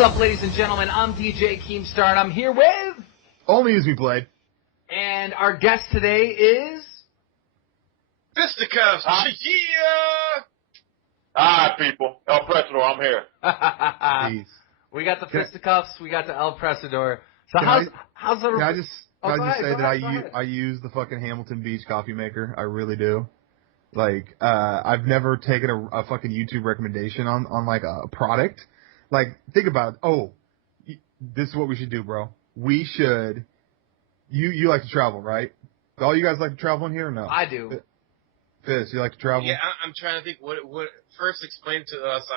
What's up, ladies and gentlemen? I'm DJ Keemstar, and I'm here with... Only as we played. And our guest today is... FNsTDaCuFFs. Yeah! Hi, people. Elpresador, I'm here. Jeez. We got the FNsTDaCuFFs, we got the Elpresador. So how's the... Can I just say that I I use the fucking Hamilton Beach coffee maker? I really do. Like, I've never taken a fucking YouTube recommendation on like a product. Like, think about it. Oh, this is what we should do, bro. We should... You like to travel, right? All you guys like to travel in here or no? I do. Fizz, you like to travel? Yeah, I'm trying to think what first explain to us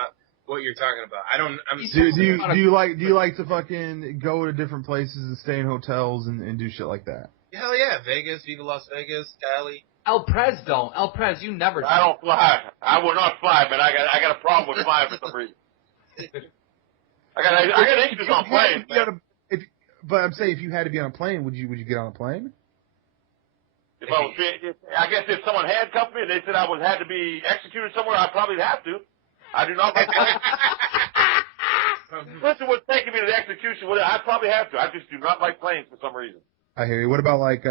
what you're talking about. Do you like to fucking go to different places and stay in hotels and do shit like that? Hell yeah, Vegas, Viva Las Vegas, Cali. Elprez don't. Elprez, you never... I don't fly. I will not fly, but I got a problem with flying for some reason. I got issues on planes. But I'm saying, if you had to be on a plane, would you get on a plane? I guess if someone handcuffed me and they said I had to be executed somewhere, I'd probably have to. I do not like planes. Listen, what's taking me to the execution? Well, I'd probably have to. I just do not like planes for some reason. I hear you. What about like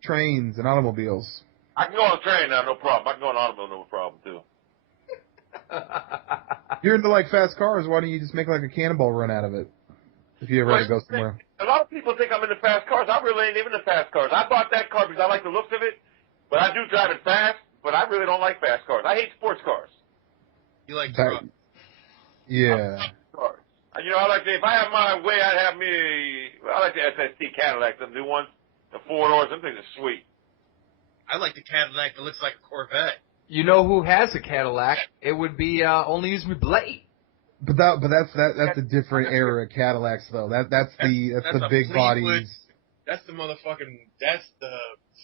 trains and automobiles? I can go on a train now, no problem. I can go on an automobile, no problem too. You're into like fast cars. Why don't you just make like a cannonball run out of it? If you ever had to go somewhere. A lot of people think I'm into fast cars. I really ain't even into fast cars. I bought that car because I like the looks of it, but I do drive it fast. But I really don't like fast cars. I hate sports cars. You like trucks? Yeah. Cars. You know, I like if I have my way, I like the SST Cadillac, the new ones, the 4-doors. Them things are sweet. I like the Cadillac that looks like a Corvette. You know who has a Cadillac? It would be Only Use Me Blade. But that's a different era of Cadillacs though. That's the big bodies. That's the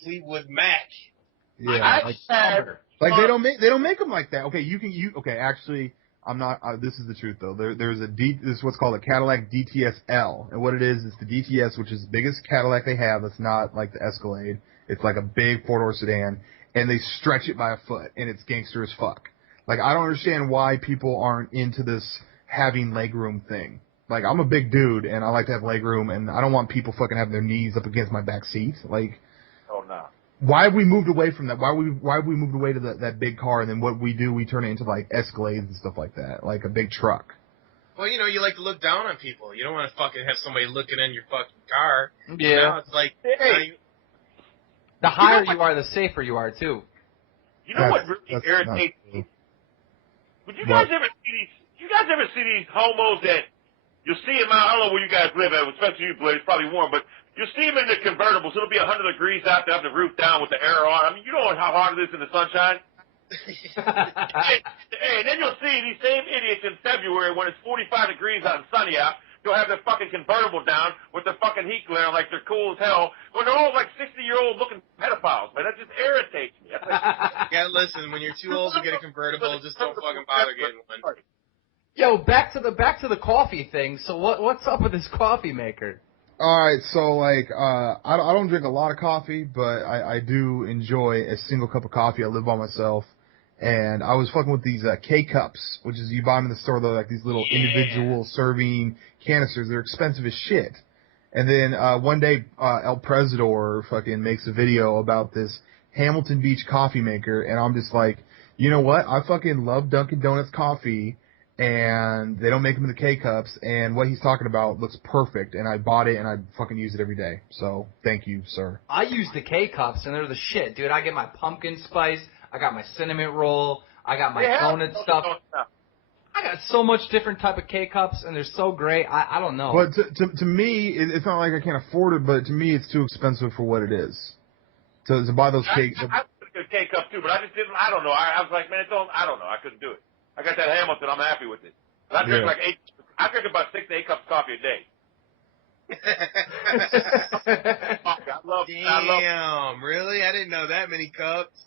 Fleetwood Mac. Yeah, like they don't make them like that. Okay, actually, I'm not. This is the truth though. There's this is what's called a Cadillac DTS-L, and what it is the DTS, which is the biggest Cadillac they have. It's not like the Escalade. It's like a big 4-door sedan, and they stretch it by a foot, and it's gangster as fuck. Like, I don't understand why people aren't into this having legroom thing. Like, I'm a big dude, and I like to have legroom, and I don't want people fucking having their knees up against my back seat. Like, oh no. Why have we moved away from that? Why have we moved away to that big car, and then what we do, we turn it into like Escalades and stuff like that, like a big truck. Well, you like to look down on people. You don't want to fucking have somebody looking in your fucking car. Yeah. Now it's like, hey. The higher you are, the safer you are too. You know what really irritates me? Would you guys ever see these? You guys ever see these homos that you'll see them out? I don't know where you guys live at, especially you, Blade. It's probably warm, but you'll see them in the convertibles. It'll be 100 degrees out there, have the roof down with the air on. I mean, you know how hard it is in the sunshine. Hey, and then you'll see these same idiots in February when it's 45 degrees out and sunny out. They'll have their fucking convertible down with their fucking heat glare like they're cool as hell. When they're all like 60-year-old looking pedophiles, man. That just irritates me. Yeah, listen, when you're too old to get a convertible, just don't fucking bother getting one. Yo, back to the coffee thing. So what's up with this coffee maker? All right, so like I don't drink a lot of coffee, but I do enjoy a single cup of coffee. I live by myself, and I was fucking with these K-cups, which is you buy them in the store. They're like these little individual serving canisters. They're expensive as shit. And then one day Elpresador fucking makes a video about this Hamilton Beach coffee maker, and I'm just like, you know what? I fucking love Dunkin' Donuts coffee. And they don't make them in the K-cups, and what he's talking about looks perfect, and I bought it, and I fucking use it every day. So, thank you, sir. I use the K-cups, and they're the shit, dude. I get my pumpkin spice, I got my cinnamon roll, I got my donut stuff. I got so much different type of K-cups, and they're so great. I don't know. But to me, it's not like I can't afford it, but to me, it's too expensive for what it is. To buy those K-cups. I put a K-cup too, but I just didn't, I don't know. I was like, man, I don't know. I couldn't do it. I got that Hamilton. I'm happy with it. But I drink I drink about 6 to 8 cups of coffee a day. Damn, really? I didn't know that many cups.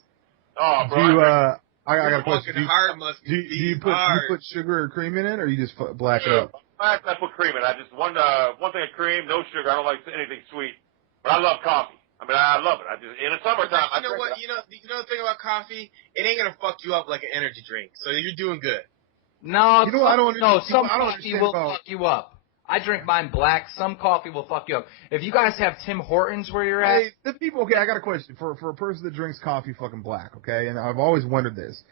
Oh, bro. I got a question. Do you put sugar or cream in it, or you just black it up? I put cream in it. I just one thing of cream, no sugar. I don't like anything sweet. But I love coffee. I mean, I love it. I just in the summertime. You know what? You know the thing about coffee? It ain't gonna fuck you up like an energy drink. So you're doing good. No, you know what I don't understand. No, some I don't coffee will fuck you up. I drink mine black. Some coffee will fuck you up. If you guys have Tim Hortons where you're at, hey, the people. Okay, I got a question for a person that drinks coffee fucking black. Okay, and I've always wondered this.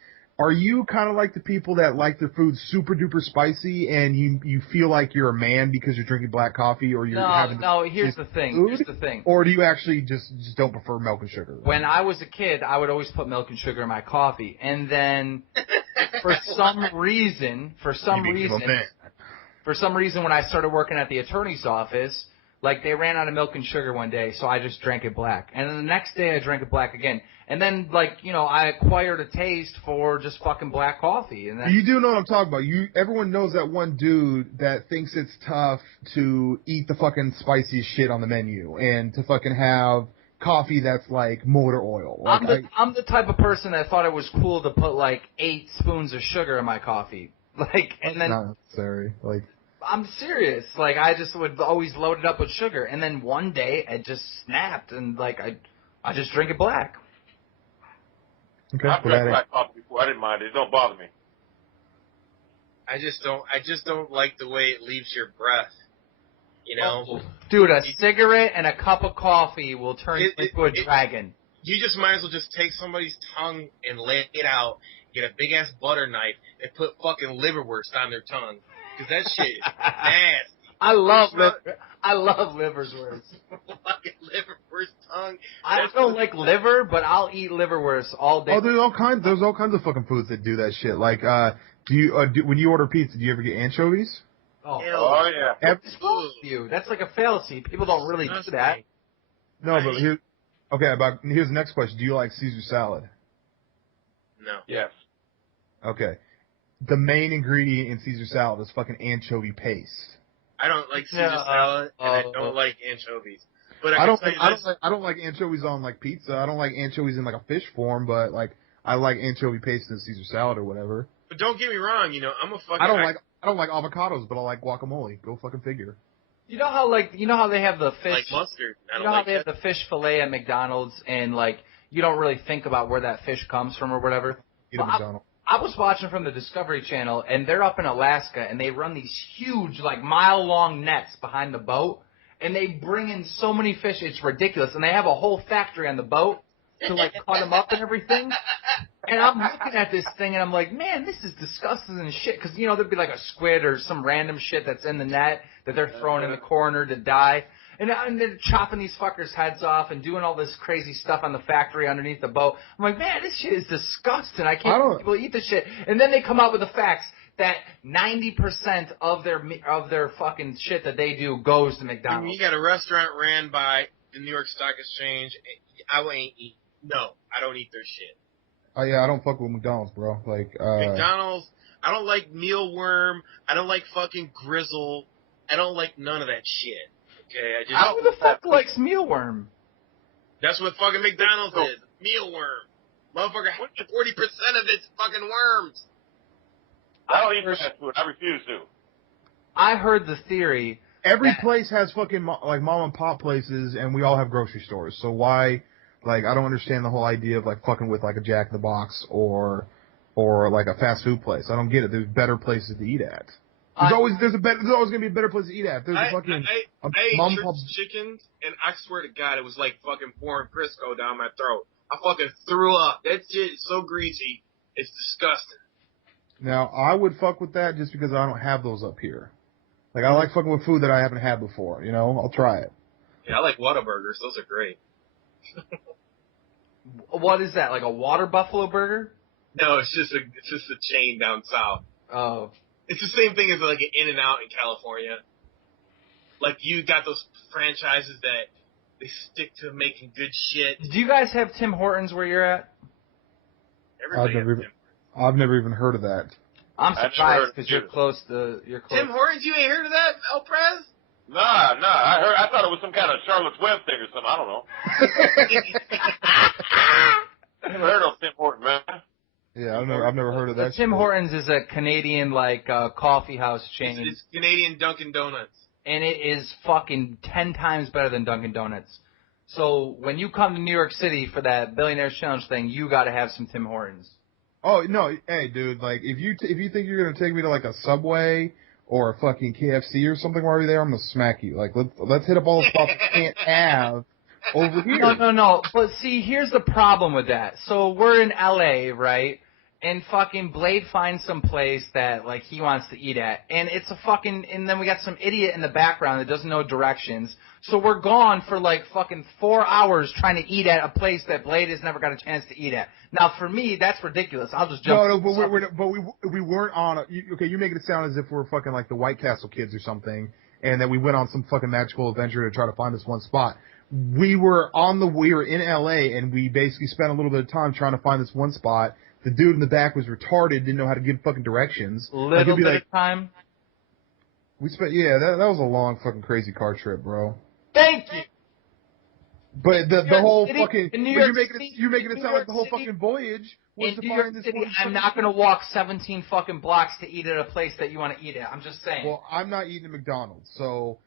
Are you kind of like the people that like their food super duper spicy, and you feel like you're a man because you're drinking black coffee, or you're having here's the thing. Food? Here's the thing. Or do you actually just don't prefer milk and sugar? When I was a kid, I would always put milk and sugar in my coffee, and then for some reason, when I started working at the attorney's office, like they ran out of milk and sugar one day, so I just drank it black. And then the next day I drank it black again. And then, like, you know, I acquired a taste for just fucking black coffee. And then, you do know what I'm talking about. Everyone knows that one dude that thinks it's tough to eat the fucking spiciest shit on the menu and to fucking have coffee that's like motor oil. Like, I'm the type of person that thought it was cool to put like 8 spoons of sugar in my coffee. Like, and then not necessary. Like, I'm serious. Like, I just would always load it up with sugar, and then one day it just snapped, and like I just drink it black. Okay, I've drank black coffee before. I didn't mind it. It don't bother me. I just don't like the way it leaves your breath. You know? Oh, dude, a cigarette and a cup of coffee will turn you into a dragon. You just might as well just take somebody's tongue and lay it out, get a big-ass butter knife, and put fucking liverwurst on their tongue. Because that shit is nasty. I love liverwurst. Fucking liverwurst tongue. I don't like liver, but I'll eat liverwurst all day. Oh, there's all kinds of fucking foods that do that shit. Like, when you order pizza, do you ever get anchovies? Oh yeah. That's like a fallacy. People don't really do that. No, but here's the next question. Do you like Caesar salad? No. Yes. Okay. The main ingredient in Caesar salad is fucking anchovy paste. I don't like Caesar salad, and I don't like anchovies. But I don't like anchovies on like pizza. I don't like anchovies in like a fish form, but like I like anchovy paste in Caesar salad or whatever. But don't get me wrong, you know, I'm a fucking. I don't like avocados, but I like guacamole. Go fucking figure. You know how they have the fish. Like mustard. How they have the fish fillet at McDonald's, and like you don't really think about where that fish comes from or whatever. Eat at McDonald's. I was watching from the Discovery Channel, and they're up in Alaska, and they run these huge, like, mile-long nets behind the boat, and they bring in so many fish, it's ridiculous, and they have a whole factory on the boat to, like, cut them up and everything, and I'm looking at this thing, and I'm like, man, this is disgusting as shit, because, you know, there'd be, like, a squid or some random shit that's in the net that they're throwing in the corner to die. And they're chopping these fuckers' heads off and doing all this crazy stuff on the factory underneath the boat. I'm like, man, this shit is disgusting. I can't believe people eat this shit. And then they come out with the facts that 90% of their fucking shit that they do goes to McDonald's. I mean, you got a restaurant ran by the New York Stock Exchange. I ain't eat. No, I don't eat their shit. Oh yeah, I don't fuck with McDonald's, bro. Like McDonald's. I don't like mealworm. I don't like fucking grizzle. I don't like none of that shit. Okay, who the fuck likes mealworm? That's what fucking McDonald's is. Mealworm. Motherfucker, 40% of it's fucking worms. I don't eat that food. I refuse to. I heard the theory. Every place has fucking like mom and pop places, and we all have grocery stores. So why? Like, I don't understand the whole idea of like fucking with like a Jack in the Box or like a fast food place. I don't get it. There's better places to eat at. There's always gonna be a better place to eat at. There's I ate mom church chickens, and I swear to God, it was like fucking pouring Crisco down my throat. I fucking threw up. That shit is so greasy, it's disgusting. Now I would fuck with that just because I don't have those up here. Like I like fucking with food that I haven't had before. You know, I'll try it. Yeah, I like Whataburgers. Those are great. What is that? Like a water buffalo burger? No, it's just a chain down south. Oh. It's the same thing as like an In-N-Out in California. Like you got those franchises that they stick to making good shit. Do you guys have Tim Hortons where you're at? I've never even heard of that. I'm surprised because you're close. Tim Hortons, you ain't heard of that, Elprez? Nah. I thought it was some kind of Charlotte's Web thing or something. I don't know. Never heard of Tim Hortons, man. Yeah, I've never heard of that. Tim Hortons is a Canadian coffee house chain. It's Canadian Dunkin' Donuts, and it is fucking 10 times better than Dunkin' Donuts. So when you come to New York City for that Billionaires Challenge thing, you got to have some Tim Hortons. Oh no, hey dude, like if you think you're gonna take me to like a Subway or a fucking KFC or something while you're there, I'm gonna smack you. Like let's hit up all the spots we can't have over here. No. But see, here's the problem with that. So we're in LA, right? And fucking Blade finds some place that like he wants to eat at, and it's a fucking. And then we got some idiot in the background that doesn't know directions. So we're gone for like fucking 4 hours trying to eat at a place that Blade has never got a chance to eat at. Now for me, that's ridiculous. I'll just jump. No, we weren't on. Okay, you're making it sound as if we're fucking like the White Castle kids or something, and that we went on some fucking magical adventure to try to find this one spot. We were in LA, and we basically spent a little bit of time trying to find this one spot. The dude in the back was retarded, didn't know how to give fucking directions. Little bit of time. We spent, that was a long fucking crazy car trip, bro. Thank you. But the whole fucking, you're making it sound like the whole fucking voyage was to find this one. I'm not gonna walk 17 fucking blocks to eat at a place that you want to eat at. I'm just saying. Well, I'm not eating at McDonald's, so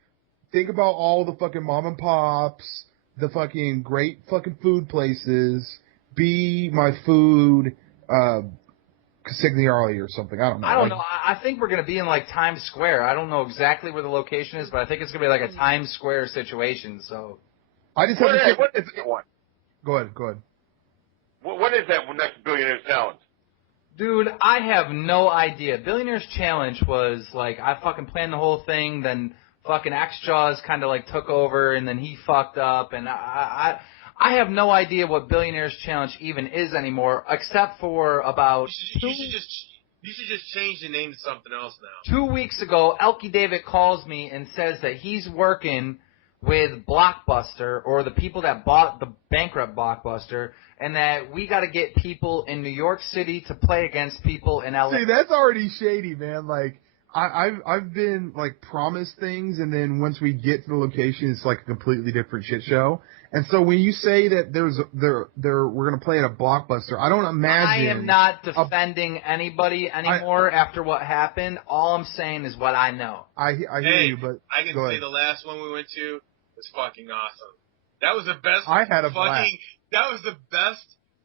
think about all the fucking mom and pops, the fucking great fucking food places. Be my food. Cassigliarli or something. I don't know. I don't know. I think we're going to be in like Times Square. I don't know exactly where the location is, but I think it's going to be like a Times Square situation. So I just have to say, what is that one? Go ahead. What is that next Billionaires Challenge? Dude, I have no idea. Billionaires Challenge was like I fucking planned the whole thing, then fucking X-Jaws kind of like took over, and then he fucked up, and I have no idea what Billionaires Challenge even is anymore, except for about you should just change the name to something else now. 2 weeks ago, Elkie David calls me and says that he's working with Blockbuster, or the people that bought the bankrupt Blockbuster, and that we got to get people in New York City to play against people in LA. See, that's already shady, man. Like, I've been like promised things, and then once we get to the location, it's like a completely different shit show. And so when you say that we're gonna play at a Blockbuster, I don't imagine. I am not defending anybody anymore after what happened. All I'm saying is what I know. I hear you, but I can say the last one we went to was fucking awesome. That was the best. I had a blast. That was the best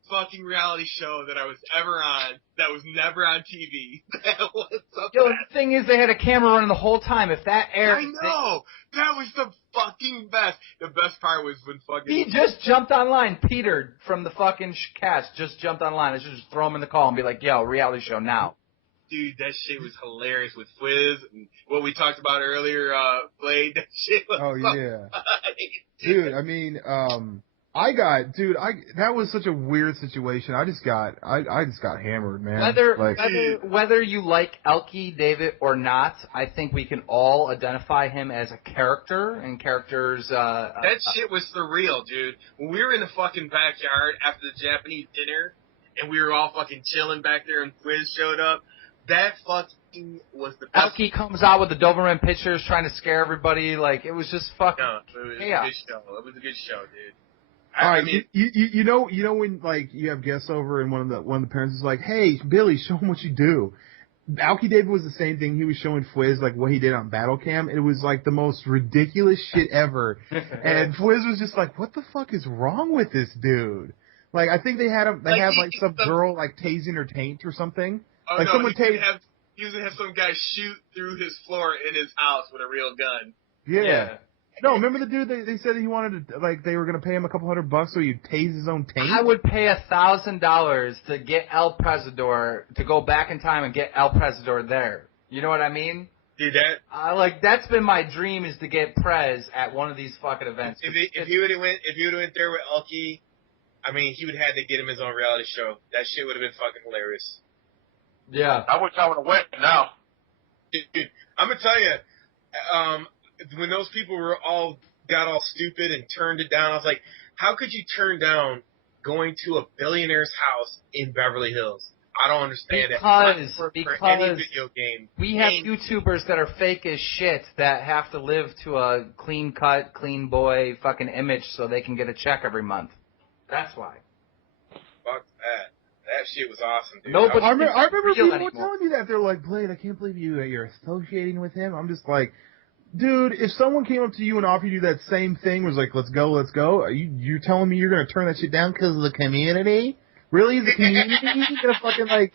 fucking reality show that I was ever on. That was never on TV. That was the thing is, they had a camera running the whole time. If that aired, I know that was the fucking best. The best part was when fucking he just jumped online. Peter from the fucking cast just jumped online. I should just throw him in the call and be like, "Yo, reality show now." Dude, that shit was hilarious with Fwiz and what we talked about earlier. Blade, that shit was funny. Dude. I mean, that was such a weird situation. I just got hammered, man. Whether you like Elkie David or not, I think we can all identify him as a character, and characters. That shit was surreal, dude. When we were in the fucking backyard after the Japanese dinner, and we were all fucking chilling back there, and Fwiz showed up. That fucking was the best. Elkie comes out with the Doberman pictures, trying to scare everybody. Like it was just fucking. No, it was a good show. It was a good show, dude. All right, you know when like you have guests over and one of the parents is like, "Hey, Billy, show them what you do." Elkie David was the same thing. He was showing Fwiz like what he did on Battle Cam. It was like the most ridiculous shit ever. And Fwiz was just like, "What the fuck is wrong with this dude?" Like I think they had like some girl like tasing her taint or something. Oh like no, someone he was gonna have some guy shoot through his floor in his house with a real gun. Yeah. No, remember the dude they said he wanted to, like, they were going to pay him a couple $100 so he'd tase his own taint? I would pay $1,000 to get Elpresador, to go back in time and get Elpresador there. You know what I mean? Dude, that's been my dream, is to get Prez at one of these fucking events. If he would have went there with Elkie, I mean, he would have had to get him his own reality show. That shit would have been fucking hilarious. Yeah. I wish I would have went now. Dude, I'm going to tell you, when those people got all stupid and turned it down, I was like, how could you turn down going to a billionaire's house in Beverly Hills? I don't understand it. Because any video game. We have YouTubers that are fake as shit that have to live to a clean cut, clean boy fucking image so they can get a check every month. That's why. Fuck that. That shit was awesome, dude. I remember people were telling me that. They're like, Blade, I can't believe you're associating with him. I'm just like, dude, if someone came up to you and offered you that same thing, was like, let's go, are you telling me you're going to turn that shit down because of the community? Really? Is the community gonna fucking like?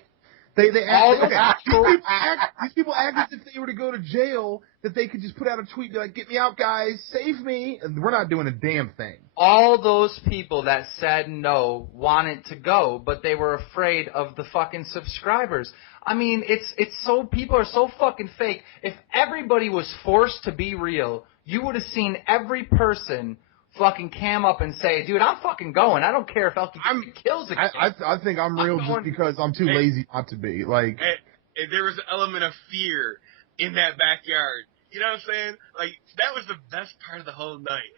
They act, these people act as if they were to go to jail, that they could just put out a tweet, be like, get me out, guys, save me, and we're not doing a damn thing. All those people that said no wanted to go, but they were afraid of the fucking subscribers. I mean, it's so, people are so fucking fake. If everybody was forced to be real, you would have seen every person fucking cam up and say, dude, I'm fucking going. I don't care if Elkie kills a kid. I think I'm real just because I'm too lazy not to be. Like, and there was an element of fear in that backyard. You know what I'm saying? Like, that was the best part of the whole night.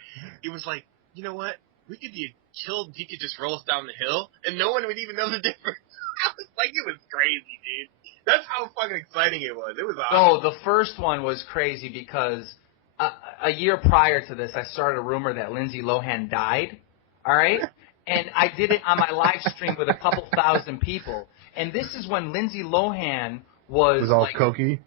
It was like, you know what? We could be killed. He could just roll us down the hill, and no one would even know the difference. I was like, it was crazy, dude. That's how fucking exciting it was. It was awesome. No, the first one was crazy because a year prior to this, I started a rumor that Lindsay Lohan died, all right? And I did it on my live stream with a couple thousand people. And this is when Lindsay Lohan was all like, cokey?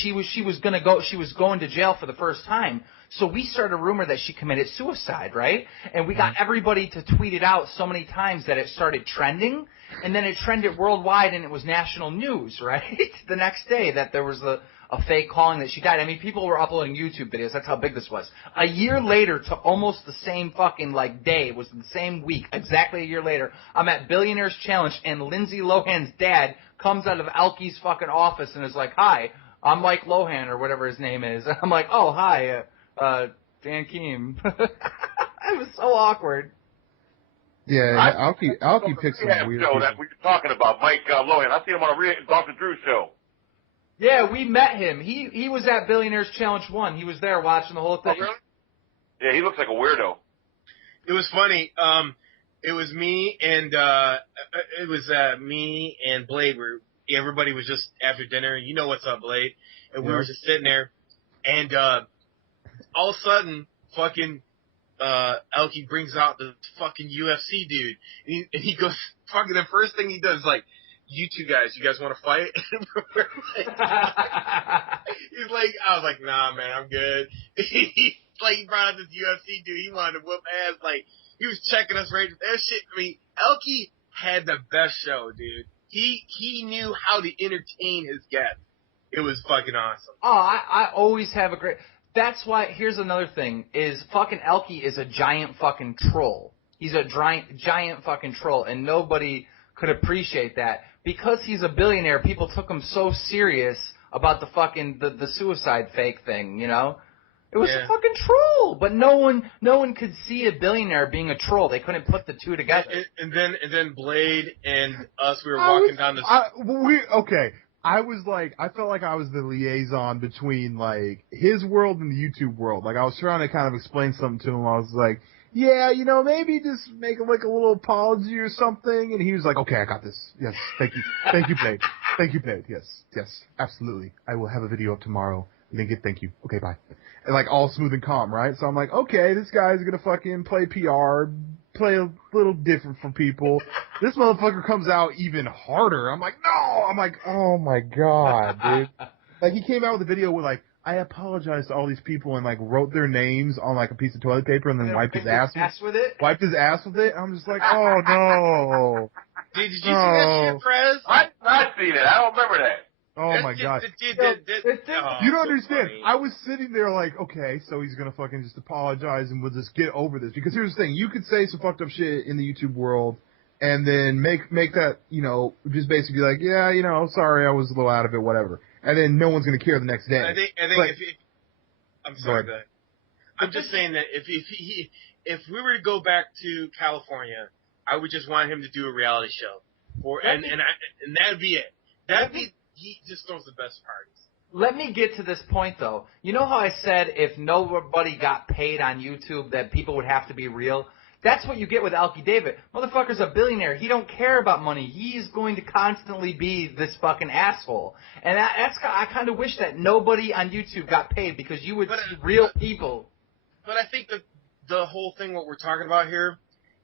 She was going to jail for the first time. So we started a rumor that she committed suicide, right? And we got everybody to tweet it out so many times that it started trending. And then it trended worldwide, and it was national news, right? The next day that there was a fake calling that she died. I mean, people were uploading YouTube videos. That's how big this was. A year later, to almost the same fucking, like, day, it was the same week, exactly a year later, I'm at Billionaires Challenge, and Lindsay Lohan's dad comes out of Elkie's fucking office and is like, hi, I'm Mike Lohan, or whatever his name is. I'm like, oh, hi, Dan Keem. It was so awkward. Yeah, Elkie picks some weird show that we were talking about, Mike Lohan. I seen him on a Dr. Drew show. Yeah, we met him. He was at Billionaires Challenge 1. He was there watching the whole thing. Oh, really? Yeah, he looks like a weirdo. It was funny. It was me and me and Blade. Where everybody was just after dinner. You know what's up, Blade? And we were just sitting there, and all of a sudden, fucking Elkie brings out the fucking UFC dude, and he goes, fucking the first thing he does is like, you guys want to fight? He's like, I was like, nah, man, I'm good. He brought out this UFC dude. He wanted to whoop ass. Like, he was checking us right. That shit. I mean, Elkie had the best show, dude. He knew how to entertain his guests. It was fucking awesome. Oh, I always have a great. That's why. Here's another thing: is fucking Elkie is a giant fucking troll. He's a giant fucking troll, and nobody could appreciate that. Because he's a billionaire, people took him so serious about the fucking the suicide fake thing, you know? It was a fucking troll, but no one could see a billionaire being a troll. They couldn't put the two together. And then Blade and us, we were walking down the. I was like, I felt like I was the liaison between like his world and the YouTube world. Like I was trying to kind of explain something to him. I was like, yeah, you know, maybe just make like a little apology or something. And he was like, okay, I got this. Yes, thank you, Blade. Thank you, Blade. Yes, absolutely. I will have a video up tomorrow. And then thank you. Okay, bye. And like all smooth and calm, right? So I'm like, okay, this guy's gonna fucking play PR, play a little different from people. This motherfucker comes out even harder. I'm like, no! I'm like, oh my god, dude. Like he came out with a video with like, I apologize to all these people and like wrote their names on like a piece of toilet paper and then wiped his ass with it. Wiped his ass with it. I'm just like, oh no. Did you see that shit, Prez? I've seen it. I don't remember that. Oh my god. You don't understand. I was sitting there like, okay, so he's gonna fucking just apologize and we'll just get over this. Because here's the thing, you could say some fucked up shit in the YouTube world and then make that, you know, just basically like, yeah, you know, sorry, I was a little out of it, whatever. And then no one's gonna care the next day. I think I'm sorry, go ahead. I'm just saying that if we were to go back to California, I would just want him to do a reality show, and that'd be it. He just throws the best parties. Let me get to this point though. You know how I said if nobody got paid on YouTube that people would have to be real? That's what you get with Elkie David. Motherfucker's a billionaire. He don't care about money. He's going to constantly be this fucking asshole. And I kind of wish that nobody on YouTube got paid because you would see real people. But I think that the whole thing, what we're talking about here,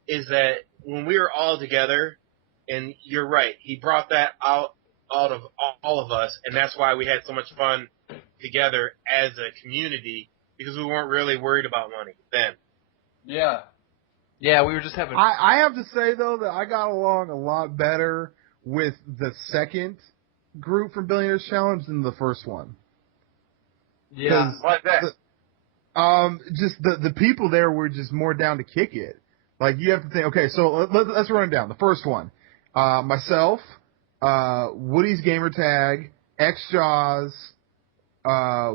is that when we were all together, and you're right, he brought that out of all of us, and that's why we had so much fun together as a community, because we weren't really worried about money then. Yeah. Yeah, we were just having. I have to say though that I got along a lot better with the second group from Billionaires Challenge than the first one. Yeah. Why's that? Just the people there were just more down to kick it. Like, you have to think, okay, so let's run it down. The first one, myself, Woody's Gamertag, X-Jaws,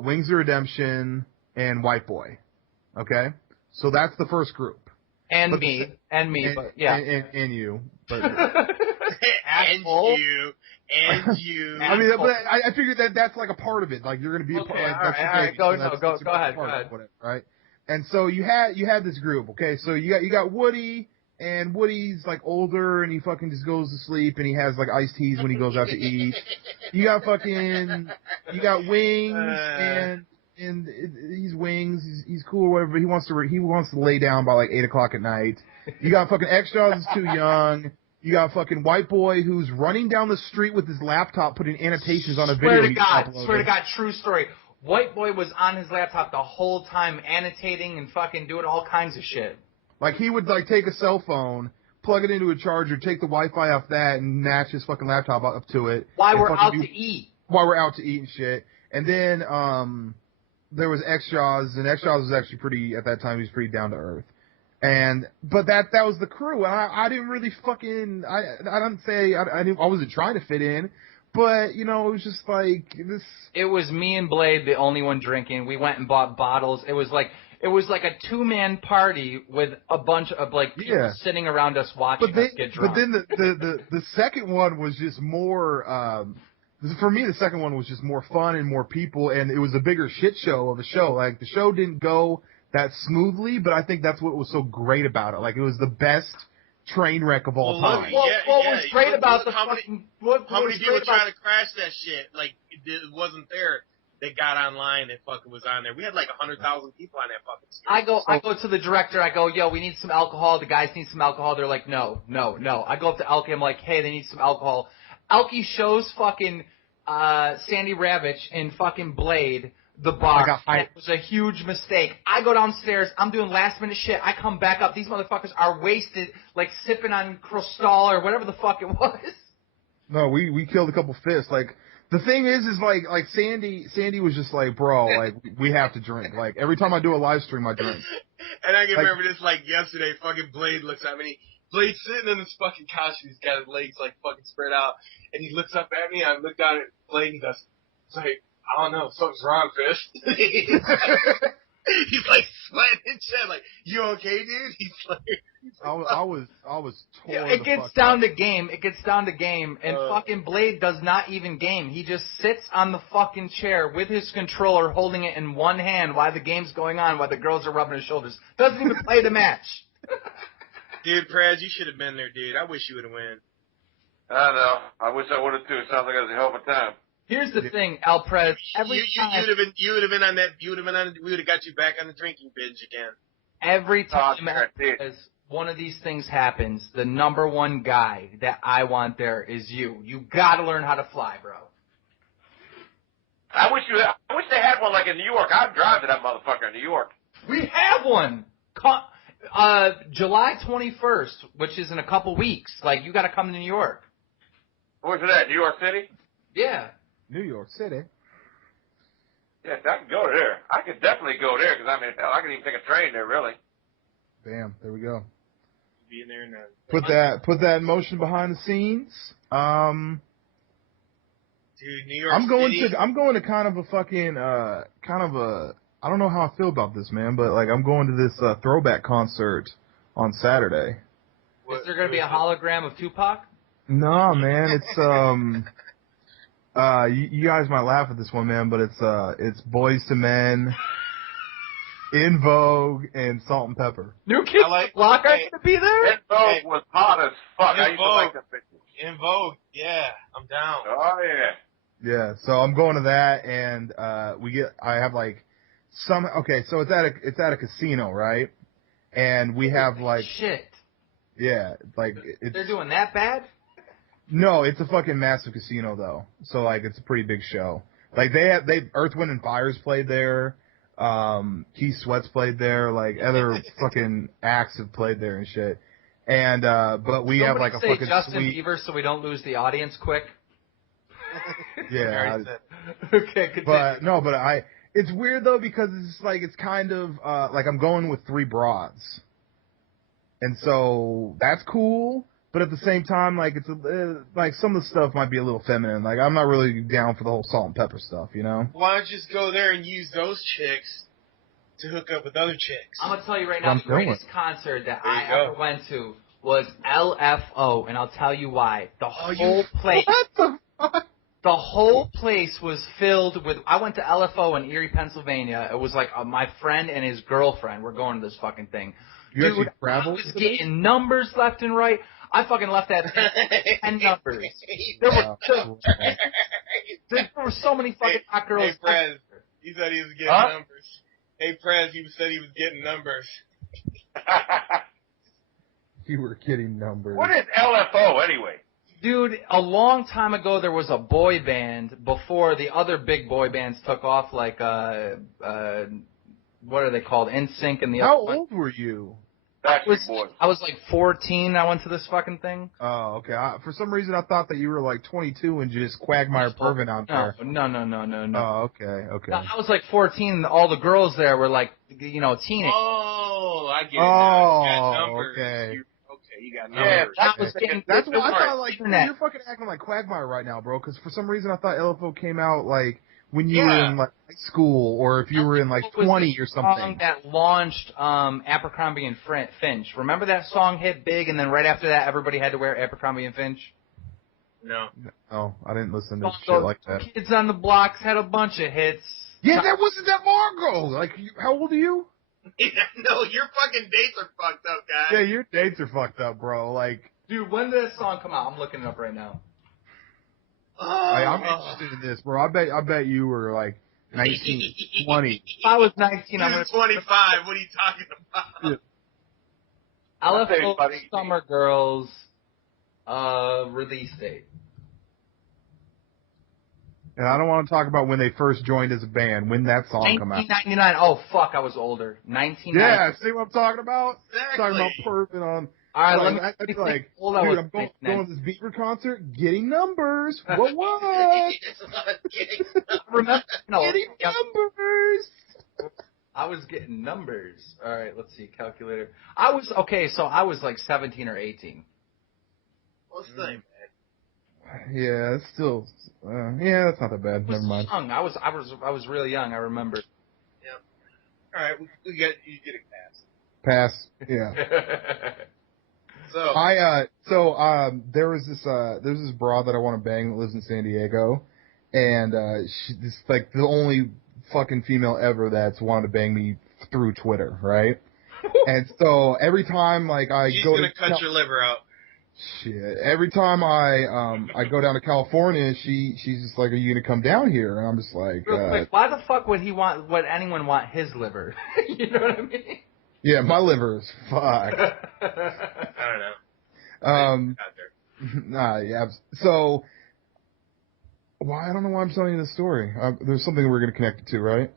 Wings of Redemption, and White Boy. Okay? So that's the first group. And but me. And you. But, And you. I mean, but I figured that's like a part of it. Like, you're going to be a part. Okay, Like, all right, go ahead. Whatever, right? And so you had this group. Okay, so you got Woody, and Woody's like older, and he fucking just goes to sleep, and he has like iced teas when he goes out to eat. You got Wings, and he's Wings. He's cool or whatever. But he wants to lay down by like 8 o'clock at night. You got fucking X-Jaws is too young. You got fucking White Boy who's running down the street with his laptop putting annotations on a video. Swear to God, true story. White Boy was on his laptop the whole time annotating and fucking doing all kinds of shit. Like, he would, like, take a cell phone, plug it into a charger, take the Wi-Fi off that, and match his fucking laptop up to it. While we're out to eat. While we're out to eat and shit. And then, there was X-Jaws, and X-Jaws was actually at that time, he was pretty down to earth. But that was the crew, and I didn't really fucking, I wasn't trying to fit in, but, you know, it was just like, this. It was me and Blade, the only one drinking. We went and bought bottles. It was like a 2-man party with a bunch of, like, people sitting around us watching us get drunk. But then the second one was just more, for me, the second one was just more fun and more people, and it was a bigger shit show of a show. Like, the show didn't go that smoothly, but I think that's what was so great about it. Like, it was the best train wreck of all time. What was great about the fucking... How many people trying to crash that shit? Like, it wasn't there. They got online and fucking was on there. We had like 100,000 people on that fucking stream. I go to the director. I go, yo, we need some alcohol. The guys need some alcohol. They're like, no. I go up to Elke. I'm like, hey, they need some alcohol. Elke shows fucking Sandy Ravitch and fucking Blade the bar. It was a huge mistake. I go downstairs. I'm doing last minute shit. I come back up. These motherfuckers are wasted, like sipping on Cristal or whatever the fuck it was. No, we killed a couple fists. Like, the thing is like Sandy was just like, bro, like, we have to drink. Like, every time I do a live stream, I drink. And I can remember this like yesterday. Fucking Blade looks at me. Blade's sitting in this fucking couch. He's got his legs like fucking spread out, and he looks up at me. I look down at Blade. And he goes, "It's like, I don't know, something's wrong, Fish." He's like sweating and shit. Like, you okay, dude? He's like, I was torn. It gets down to game. It gets down to game, and fucking Blade does not even game. He just sits on the fucking chair with his controller, holding it in one hand while the game's going on, while the girls are rubbing his shoulders. Doesn't even play the match. Dude, Prez, you should have been there, dude. I wish you would have won. I know. I wish I would have too. It sounds like it was a hell of a time. Here's the thing, Elpres. You would have been on that. You would have been on. We would have got you back on the drinking binge again. Every time Elpres, one of these things happens, the number one guy that I want there is you. You got to learn how to fly, bro. I wish they had one like in New York. I'd drive to that motherfucker in New York. We have one. July 21st, which is in a couple weeks. Like, you got to come to New York. Where's it at? New York City? Yeah. New York City. Yes, I can go there. I could definitely go there because, I mean, hell, I could even take a train there, really. Bam. There we go. Be in there and put that in motion behind the scenes. Dude, New York City. I'm going to kind of a fucking I don't know how I feel about this, man, but like I'm going to this throwback concert on Saturday. Is there going to be a hologram of Tupac? No, man, it's you guys might laugh at this one, man, but it's Boys to Men, In Vogue, and Salt and Pepper. New Kids on the Block are going to be there? In Vogue was hot as fuck. I used to like that picture. In Vogue, yeah, I'm down. Oh yeah. Yeah, so I'm going to that, and I have like so it's at a casino, right? And we have like shit. Yeah, like they're doing that bad? No, it's a fucking massive casino though. So like it's a pretty big show. Like they Earth, Wind and Fire's played there. Keith Sweat's played there. Like other fucking acts have played there and shit. And but we have like a fucking Justin Bieber, so we don't lose the audience quick. Yeah. Okay, continue. But no, but it's weird though because it's like it's kind of like I'm going with 3 broads, and so that's cool. But at the same time, like it's like some of the stuff might be a little feminine. Like I'm not really down for the whole salt and pepper stuff, you know. Why don't you just go there and use those chicks to hook up with other chicks? I'm gonna tell you right now, the greatest concert that I ever went to was LFO, and I'll tell you why. The whole place. What the fuck? The whole place was filled with. I went to LFO in Erie, Pennsylvania. It was like my friend and his girlfriend were going to this fucking thing. You Dude, I was getting numbers left and right. I fucking left that 10 numbers. There were so many fucking hot girls. Hey, Prez, he said he was getting numbers. Hey, Prez, he said he was getting numbers. You were getting numbers. What is LFO anyway? Dude, a long time ago there was a boy band before the other big boy bands took off, like what are they called? NSYNC and the How other old were you? I was like 14. I went to this fucking thing. Oh, okay. For some reason, I thought that you were like 22 and just Quagmire Pervin out there. No. Oh, okay. No, I was like 14. And all the girls there were like, teenagers. Oh, I get it. Oh, You got numbers. Okay. You got numbers. That's why I thought like you're fucking acting like Quagmire right now, bro. Because for some reason I thought LFO came out like when you were in like high school or if you were in like 20 or something. Song that launched Abercrombie and Finch. Remember that song hit big, and then right after that everybody had to wear Abercrombie and Finch? No. Oh, I didn't listen to shit like that. Kids on the Blocks had a bunch of hits. Yeah, that wasn't that long ago. Like, how old are you? No, your fucking dates are fucked up, guy. Yeah, your dates are fucked up, bro. Like, dude, when did that song come out? I'm looking it up right now. I'm interested in this, bro. I bet you were like 19, 20. If I was 19, I'm 25. What are you talking about? LFO Summer Girls release date. And I don't want to talk about when they first joined as a band, when that song came out. 1999. Oh, fuck, I was older. 1999. Yeah, see what I'm talking about? Exactly. Talking about Pervin on. All right, like, let me like, hold on. dude, I'm going to this Beaver concert, getting numbers. What? Remember? No, getting numbers. I was getting numbers. All right, let's see, calculator. I was like 17 or 18. What's the name? Yeah, it's still. Yeah, that's not that bad. Never mind. Young. I was really young. I remember. Yep. All right, you get a pass. Pass. Yeah. There was this broad that I want to bang that lives in San Diego, and she's like the only fucking female ever that's wanted to bang me through Twitter, right? And so every time she's gonna cut your liver out. Shit. Every time I go down to California, she's just like, "Are you gonna come down here?" And I'm just like, real quick, why the fuck would anyone want his liver? You know what I mean? Yeah, my liver is fucked. I don't know. Yeah. So, I don't know why I'm telling you this story. There's something we're gonna connect it to, right?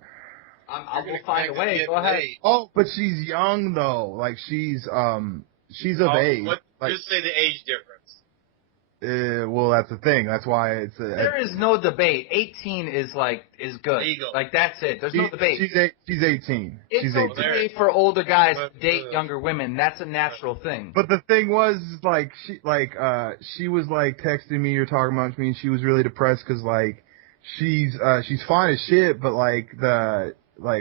I'll find a way. Go ahead. Oh, but she's young though. Like she's of age. Just say the age difference. Well, that's the thing. That's why it's. There is no debate. 18 is good. Legal. Like that's it. There's no debate. She's 18. It's okay for older guys to date younger women. That's a natural thing. But the thing was, she was texting me or talking about me, and she was really depressed because she's fine as shit, but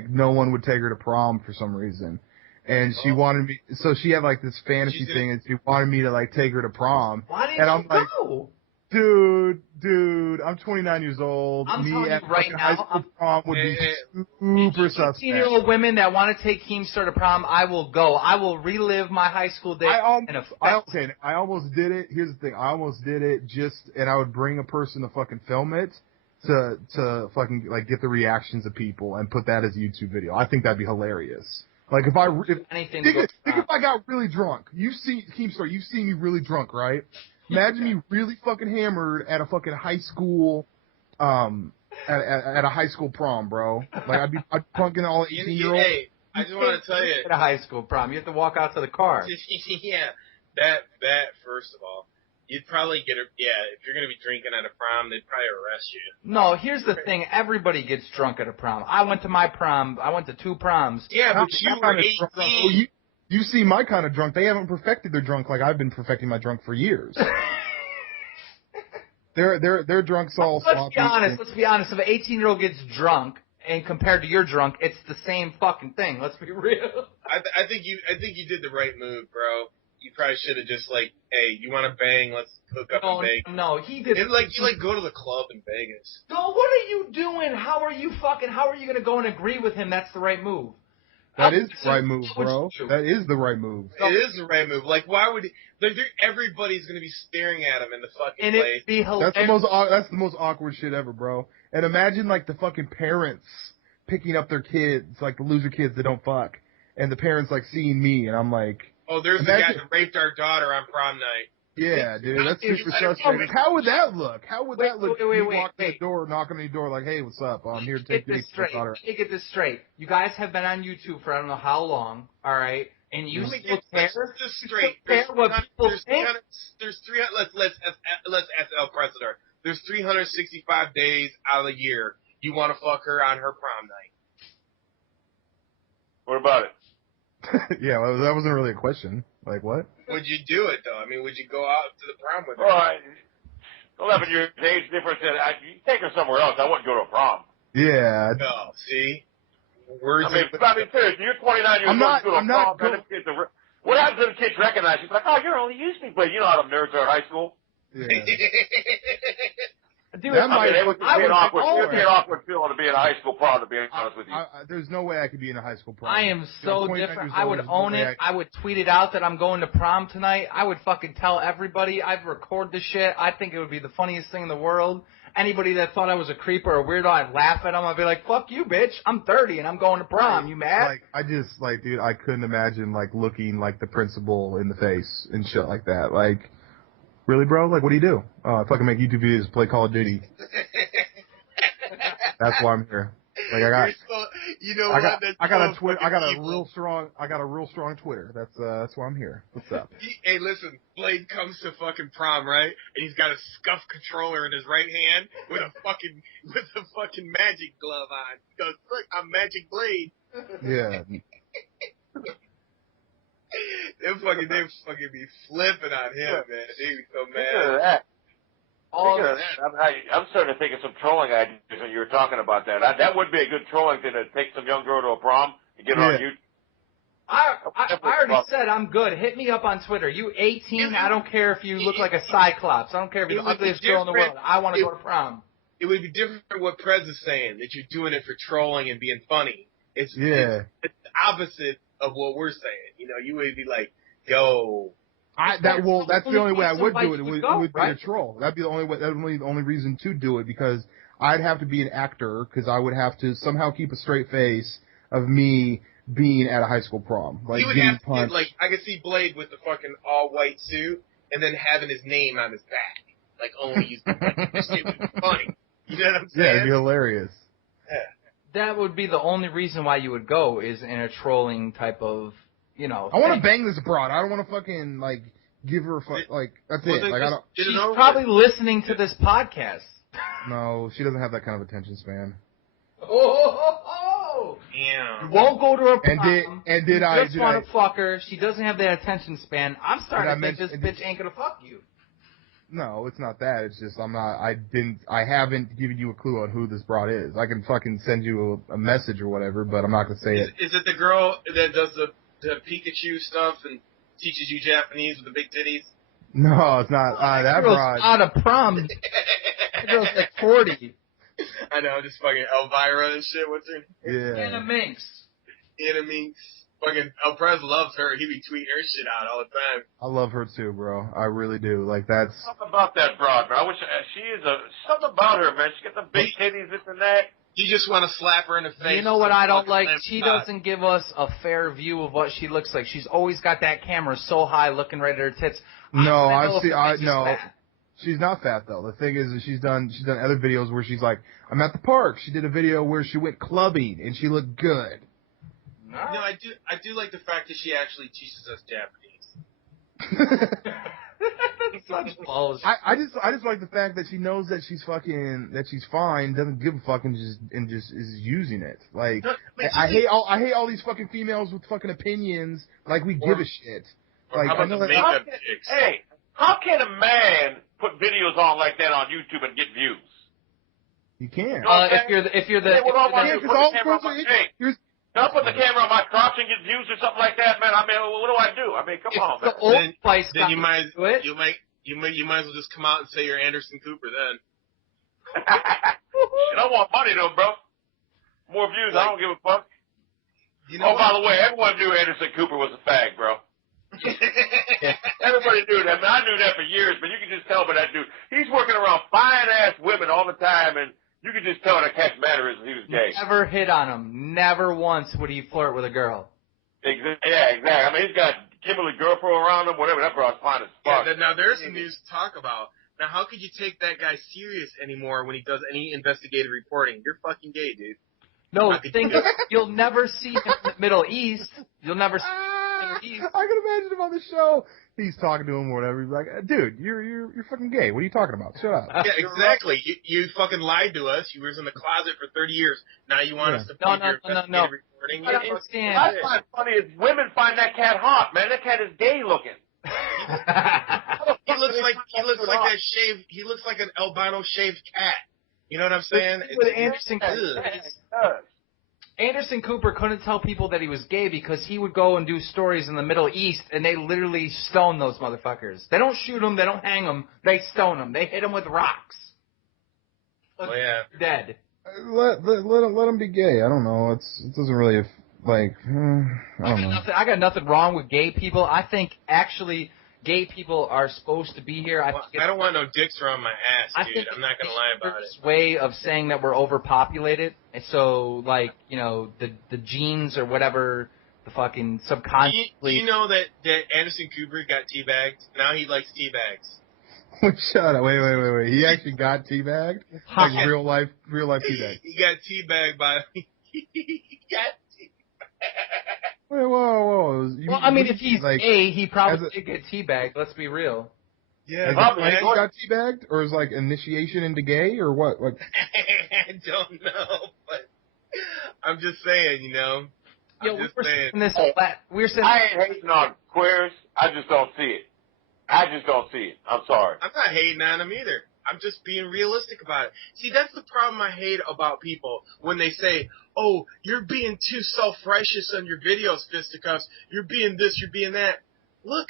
no one would take her to prom for some reason. And she wanted me, so she had this fantasy thing, and she wanted me to take her to prom. Why didn't you go? Dude, I'm 29 years old. I'm telling you right now, high school prom would be super suspect. 18-year-old women that want to take Keemstar to prom, I will go. I will relive my high school days. I almost did it. Here's the thing. I almost did it and I would bring a person to fucking film it to fucking get the reactions of people and put that as a YouTube video. I think that'd be hilarious. If I got really drunk, Keemstar, you've seen me really drunk, right? Imagine me really fucking hammered at a fucking high school, at a high school prom, bro. Like I'd punking all 18-year-olds. Hey, I just want to tell you. At a high school prom, you have to walk out to the car. Yeah, that first of all, you'd probably get if you're gonna be drinking at a prom, they'd probably arrest you. No, here's the thing. Everybody gets drunk at a prom. I went to my prom. I went to 2 proms. Yeah, but you were 18. You see my kind of drunk. They haven't perfected their drunk like I've been perfecting my drunk for years. Their drunk's all sloppy. Let's be honest. If an 18-year-old gets drunk and compared to your drunk, it's the same fucking thing. Let's be real. I think you did the right move, bro. You probably should have just hey, you want to bang? Let's hook up and bang. No, he did. You go to the club in Vegas. No, what are you doing? How are you gonna go and agree with him? That's the right move. That is the right move, bro. That is the right move. It is the right move. Why would he? Everybody's gonna be staring at him in the fucking and place. It'd be hilarious. That's the most awkward shit ever, bro. And imagine the fucking parents picking up their kids, the loser kids that don't fuck, and the parents seeing me, and I'm like, oh, there's the guy that raped our daughter on prom night. Yeah, dude, that's super suspect. How would that look? How would that look? You walk to the door, knock on the door, hey, what's up? I'm here to take your daughter. Let me get this straight. You guys have been on YouTube for I don't know how long, all right? And you still care? Just straight. There's 300. Let's ask Elpresador. There's 365 days out of the year. You want to fuck her on her prom night? What about it? Yeah, well, that wasn't really a question. What? Would you do it, though? I mean, would you go out to the prom with her? Well, 11 years age difference. You take her somewhere else. I wouldn't go to a prom. Yeah. No, see? I mean, seriously, you're 29 years old. What happens if the kids recognize you? Like, oh, you're only used to me, but you know how the nerds are in high school. Yeah. Dude, it would be an awkward feeling to be in a high school prom, to be honest with you. There's no way I could be in a high school prom. I am so different. I would own it. I would tweet it out that I'm going to prom tonight. I would fucking tell everybody. I'd record the shit. I think it would be the funniest thing in the world. Anybody that thought I was a creeper or a weirdo, I'd laugh at them. I'd be like, fuck you, bitch. I'm 30 and I'm going to prom. You mad? Dude, I couldn't imagine, looking like the principal in the face and shit like that. Really, bro? What do you do? Fucking make YouTube videos, play Call of Duty. That's why I'm here. I got a real strong Twitter. That's why I'm here. What's up? Hey, listen, Blade comes to fucking prom, right? And he's got a scuff controller in his right hand with a fucking magic glove on. He goes, look, I'm Magic Blade. Yeah. They fucking be flipping on him, man. They be so mad. I'm starting to think of some trolling ideas when you were talking about that. That would be a good trolling thing to take some young girl to a prom and get her on YouTube. I already said I'm good. Hit me up on Twitter. You 18, I don't care if you look like a cyclops. I don't care if you're the ugliest girl in the world. I want to go to prom. It would be different from what Prez is saying, that you're doing it for trolling and being funny. It's the opposite of what we're saying. You would be like, yo. That's the only way I would do it. It would be a troll. That'd be the only way. That would be the only reason to do it, because I'd have to be an actor, because I would have to somehow keep a straight face of me being at a high school prom. He would have to, I could see Blade with the fucking all-white suit and then having his name on his back. Only he's it would be funny. You know what I'm saying? Yeah, it'd be hilarious. Yeah. That would be the only reason why you would go, is in a trolling type of, I want to bang this broad. I don't want to fucking, give her that's it. I don't. She's probably listening to this podcast. No, she doesn't have that kind of attention span. Oh! Yeah. You won't go to her prom. Did I just want to fuck her. She doesn't have that attention span. I'm starting to think this bitch ain't gonna fuck you. No, it's not that. It's just I haven't given you a clue on who this broad is. I can fucking send you a message or whatever, but I'm not gonna say it. Is it the girl that does the Pikachu stuff and teaches you Japanese with the big titties? No, it's not. That broad. Out of prom. That girl's 40. I know, just fucking Elvira and shit. What's her name? Yeah. Anna Minx. Fucking Elprez loves her. He be tweeting her shit out all the time. I love her too, bro. I really do. That's something about that broad, man. I wish she is something about her, man. She got the big titties, this and that. You just want to slap her in the face. You know what I don't like? She doesn't give us a fair view of what she looks like. She's always got that camera so high, looking right at her tits. No, She's not fat though. The thing is that she's done other videos where she's like, I'm at the park. She did a video where she went clubbing and she looked good. No, I do like the fact that she actually teaches us Japanese. Such balls. I just like the fact that she knows that she's fine, doesn't give a fuck, and just is using it. Like, I hate all these fucking females with fucking opinions. Like, we give a shit. Like, how about the makeup chicks? Hey, how can a man put videos on like that on YouTube and get views? You can't. If you're the I'll put the camera on my crotch and get views or something like that, man. I mean, what do I do? I mean, come on, man. The old spice then you might as well just come out and say you're Anderson Cooper then. Shit, I want money though, bro. More views, I don't give a fuck. You know by the way, everyone knew Anderson Cooper was a fag, bro. Everybody knew that, man. I knew that for years, but you can just tell by that dude. He's working around fine-ass women all the time, and you can just tell that cat's mannerisms he was gay. Never hit on him. Never once would he flirt with a girl. Yeah, exactly. I mean, he's got Kimberly Girlfriend around him, whatever. That broad's fine as fuck. Yeah, now there's some news to talk about. Now, how could you take that guy serious anymore when he does any investigative reporting? You're fucking gay, dude. No, you'll never see him in the Middle East. You'll never see him in the Middle East. I can imagine him on the show. He's talking to him or whatever. He's like, dude, you're fucking gay. What are you talking about? Shut up. Yeah, exactly. You fucking lied to us. You was in the closet for 30 years. Now you want us to prove your investigative reporting. I understand. What I find funny is women find that cat hot, man. That cat is gay looking. He looks like that shaved. He looks like an albino shaved cat. You know what I'm saying? Anderson Cooper couldn't tell people that he was gay because he would go and do stories in the Middle East, and they literally stone those motherfuckers. They don't shoot them, they don't hang them, they stone them. They hit them with rocks. Oh yeah, dead. Let him be gay. I don't know. It doesn't really I don't know. I got nothing wrong with gay people. I think actually gay people are supposed to be here. I don't want no dicks around my ass, dude. I'm not gonna lie about it. Way of saying that we're overpopulated, and so the genes or whatever, the fucking subconsciously. You know that Anderson Cooper got teabagged. Now he likes teabags. Shut up! Wait! He actually got teabagged, like real life teabag. He got teabagged by. He got. Wait, whoa. Well, I mean, if he's gay, he probably did get teabagged. Let's be real. Yeah. He got teabagged? Or is like initiation into gay? Or what? I don't know, but I'm just saying, you know. Yo, we were saying this. I ain't hating on queers. I just don't see it. I'm sorry. I'm not hating on them either. I'm just being realistic about it. See, that's the problem I hate about people when they say, oh, you're being too self-righteous on your videos, fisticuffs. You're being this, you're being that. Look,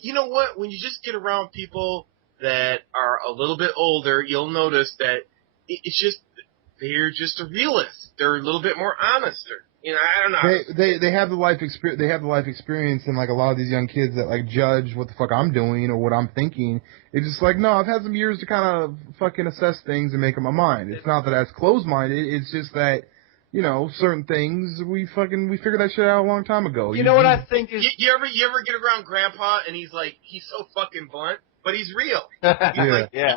you know what? When you just get around people that are a little bit older, you'll notice that they're just a realist. They're a little bit more honest. You know, I don't know. They have the life experience. They have the life experience, and like a lot of these young kids that like judge what the fuck I'm doing or what I'm thinking. It's just like, no, I've had some years to kind of fucking assess things and make up my mind. It's not that that's closed-minded. It's just that, you know, certain things we figured that shit out a long time ago. You know what I think is you ever get around Grandpa and he's so fucking blunt, but he's real. He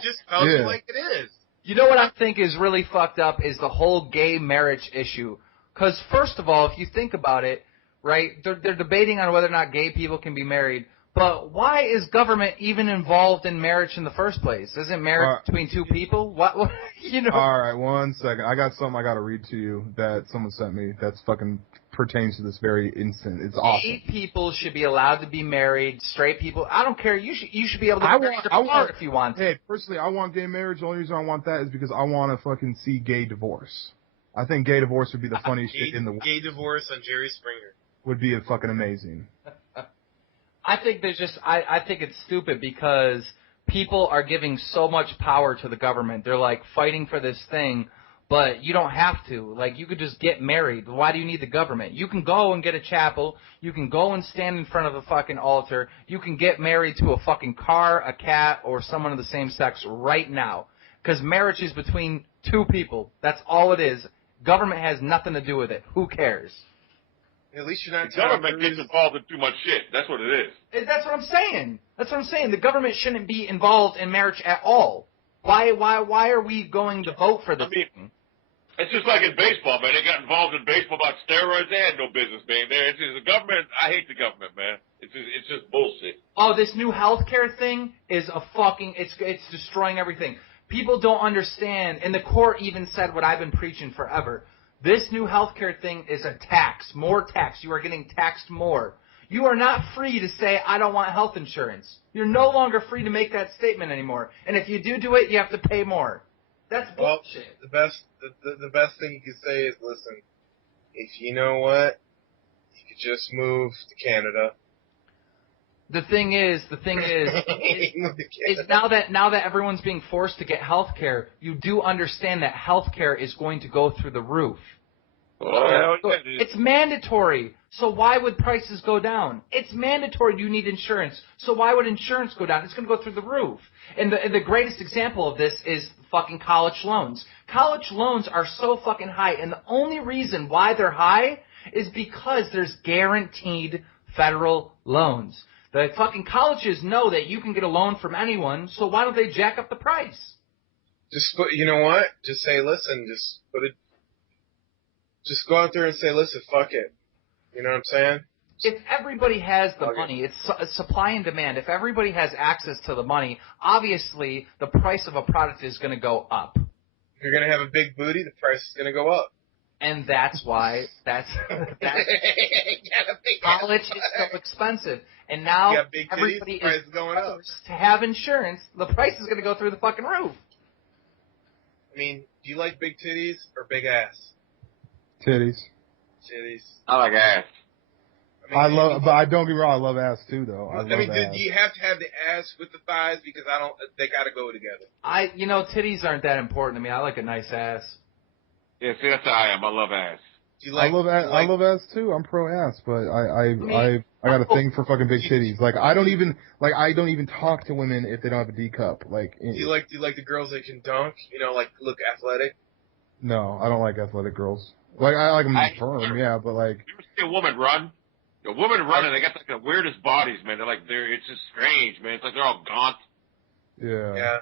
just tells you like it is. You know what I think is really fucked up is the whole gay marriage issue. Because, first of all, if you think about it, right, they're debating on whether or not gay people can be married. But why is government even involved in marriage in the first place? Isn't marriage between two people? What you know? All right, 1 second. I got something I got to read to you that someone sent me that's fucking pertains to this very instant. It's awesome. Gay people should be allowed to be married. Straight people, I don't care. You should be able to marry your partner if you want to. Hey, personally, I want gay marriage. The only reason I want that is because I want to fucking see gay divorce. I think gay divorce would be the funniest shit in the world. Gay divorce on Jerry Springer would be fucking amazing. I think I think it's stupid because people are giving so much power to the government. They're like fighting for this thing, but you don't have to. Like, you could just get married. Why do you need the government? You can go and get a chapel. You can go and stand in front of a fucking altar. You can get married to a fucking car, a cat, or someone of the same sex right now. Because marriage is between two people. That's all it is. Government has nothing to do with it. Who cares? At least you're not. The government gets involved in too much shit. That's what it is. That's what I'm saying. The government shouldn't be involved in marriage at all. Why are we going to vote for this? It's just like in baseball, man. They got involved in baseball about steroids. They had no business being there. It's just the government. I hate the government, man. It's just bullshit. Oh, this new healthcare thing is it's destroying everything. People don't understand, and the court even said what I've been preaching forever. This new healthcare thing is a tax, more tax. You are getting taxed more. You are not free to say, I don't want health insurance. You're no longer free to make that statement anymore. And if you do it, you have to pay more. That's bullshit. Well, the best thing you can say is, listen, if you know what, you could just move to Canada. The thing is now that everyone's being forced to get health care, you do understand that health care is going to go through the roof. Oh, yeah, it's mandatory. So why would prices go down? It's mandatory you need insurance. So why would insurance go down? It's going to go through the roof. And the greatest example of this is fucking college loans. College loans are so fucking high, and the only reason why they're high is because there's guaranteed federal loans. The fucking colleges know that you can get a loan from anyone, so why don't they jack up the price? You know what? Just say, listen, just go out there and say, listen, fuck it. You know what I'm saying? If everybody has the money, it's supply and demand. If everybody has access to the money, obviously the price of a product is going to go up. If you're going to have a big booty, the price is going to go up. And that's why college is so expensive. And now everybody is going up. To have insurance, the price is going to go through the fucking roof. I mean, do you like big titties or big ass? Titties. I like ass. But don't get me wrong, I love ass too, though. Do you have to have the ass with the thighs? Because they got to go together. Titties aren't that important to me. I like a nice ass. Yeah, see, that's how I am. I love ass. I love ass too. I'm pro ass, but I got a thing for fucking big titties. Like I don't even talk to women if they don't have a D cup. Like, do you like the girls that can dunk? Like look athletic. No, I don't like athletic girls. Like I like them firm, yeah, but like. You ever see a woman run? A woman running, they got like the weirdest bodies, man. It's just strange, man. It's like they're all gaunt. Yeah. Yeah.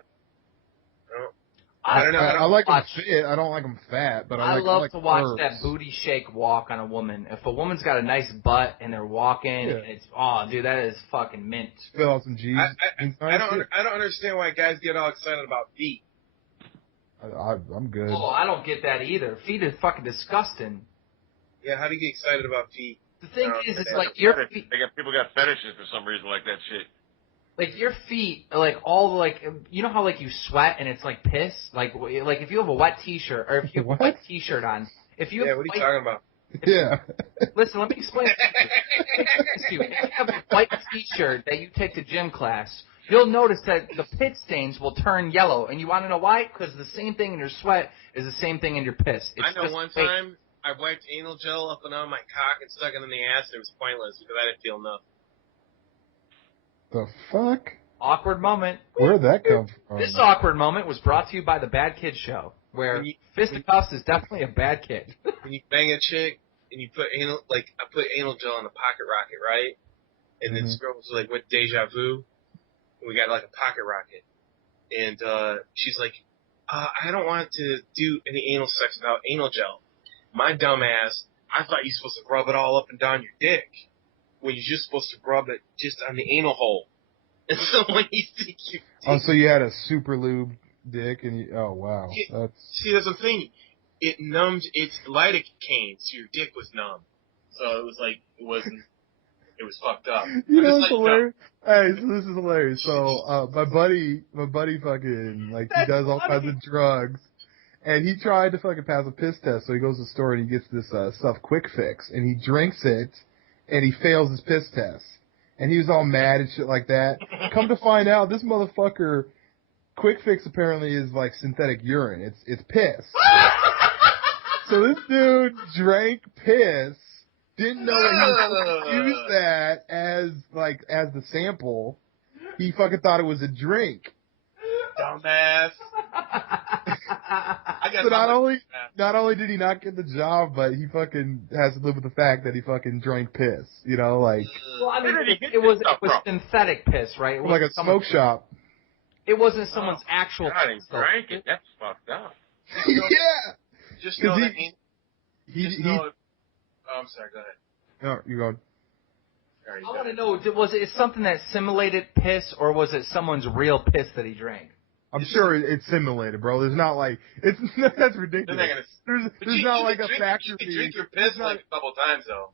I don't know. I like them fit. I don't like them fat, but I like to watch curves. that booty shake walk on a woman. If a woman's got a nice butt and they're walking, dude, that is fucking mint. Fill out some G's. I don't understand why guys get all excited about feet. I'm good. Oh, I don't get that either. Feet is fucking disgusting. Yeah, how do you get excited about feet? The thing is, it's like your feet. People got fetishes for some reason like that shit. Like your feet, like all like you know how like you sweat and it's like piss. Like if you have a wet T-shirt or if you have a wet T-shirt on, if you have what are you talking about? Listen, let me explain it to you. If you have a white T-shirt that you take to gym class, you'll notice that the pit stains will turn yellow, and you want to know why? Because the same thing in your sweat is the same thing in your piss. I know one time I wiped anal gel up and on my cock and stuck it in the ass, and it was pointless because I didn't feel enough. The fuck? Awkward moment. Where'd that come from? This awkward moment was brought to you by the Bad Kid Show, where fisticuffs is definitely a bad kid. When you bang a chick and you put anal, I put anal gel in the pocket rocket, right? And then this girl was like, "What deja vu?" And we got like a pocket rocket, and she's like, "I don't want to do any anal sex without anal gel." My dumb ass, I thought you were supposed to rub it all up and down your dick, when you're just supposed to rub it just on the anal hole. And so when you stick your dick... so you had a super lube dick, and oh, wow. See, that's the thing. It numbed its lidocaine, so your dick was numb. So it was like, it was fucked up. You know what's hilarious? Hey, so this is hilarious. So, my buddy fucking, he does all kinds of drugs. And he tried to fucking pass a piss test, so he goes to the store and he gets this stuff Quick Fix, and he drinks it, and he fails his piss test. And he was all mad and shit like that. Come to find out, this motherfucker, Quick Fix apparently is like synthetic urine. It's piss. So this dude drank piss, didn't know that he was supposed to use that as the sample. He fucking thought it was a drink. Dumbass. So not only did he not get the job, but he fucking has to live with the fact that he fucking drank piss. You know, like. Well, I mean, it was synthetic piss, right? It like a smoke shop. It wasn't someone's actual. God, he drank it. That's fucked up. Yeah. Just know that I'm sorry. Go ahead. No, you go. I want to know, was it something that simulated piss, or was it someone's real piss that he drank? I'm sure it's simulated, bro. There's not like that's ridiculous. There's not like a factory. You can drink your piss like a couple times though.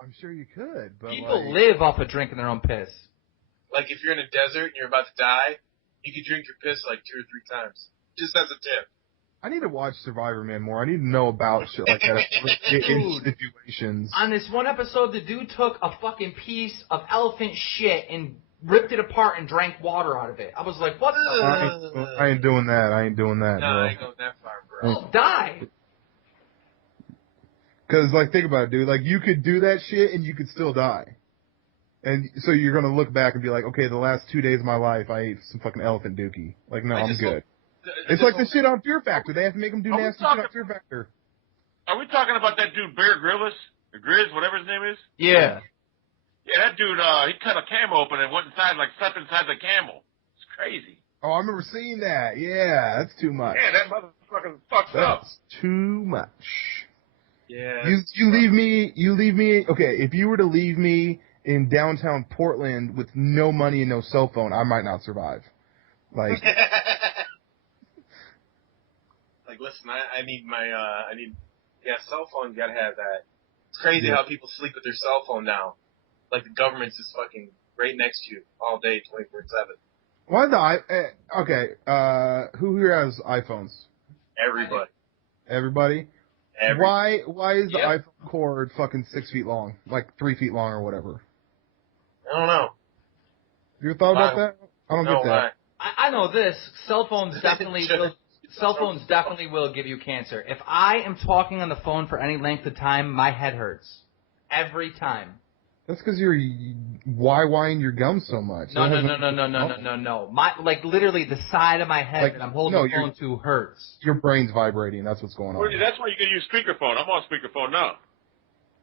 I'm sure you could, but people live off of drinking their own piss. Like if you're in a desert and you're about to die, you can drink your piss like 2 or 3 times. Just as a tip. I need to watch Survivor Man more. I need to know about shit like that in situations. On this one episode, the dude took a fucking piece of elephant shit and ripped it apart and drank water out of it. I was like, what the I ain't doing that. I ain't doing that, no, bro. I ain't going that far, bro. I'll die. Because, like, think about it, dude. Like, you could do that shit and you could still die. And so you're going to look back and be like, okay, the last 2 days of my life, I ate some fucking elephant dookie. Like, no, I'm good. It's like the shit on Fear Factor. They have to make them do nasty shit on Fear Factor. Are we talking about that dude Bear Grylls? Or Grizz, whatever his name is? Yeah. Yeah, that dude, he cut a camel open and went inside, like, slept inside the camel. It's crazy. Oh, I remember seeing that. Yeah, that's too much. Yeah, that motherfucker fucked up. That's too much. Yeah. You leave me, okay, if you were to leave me in downtown Portland with no money and no cell phone, I might not survive. Like... Like, listen, I need cell phone, you gotta have that. It's crazy how people sleep with their cell phone now. Like, the government's just fucking right next to you all day, 24/7. Why who here has iPhones? Everybody. Everybody? Why is the iPhone cord fucking 6 feet long? Like 3 feet long or whatever? I don't know. You ever thought about that? I don't get that. I know this. Cell phones definitely will give you cancer. If I am talking on the phone for any length of time, my head hurts. Every time. That's because you're why-whying your gums so much. No. Literally the side of my head that I'm holding the phone to hurts. Your brain's vibrating. That's what's going on. Well, that's why you can use speakerphone. I'm on speakerphone now.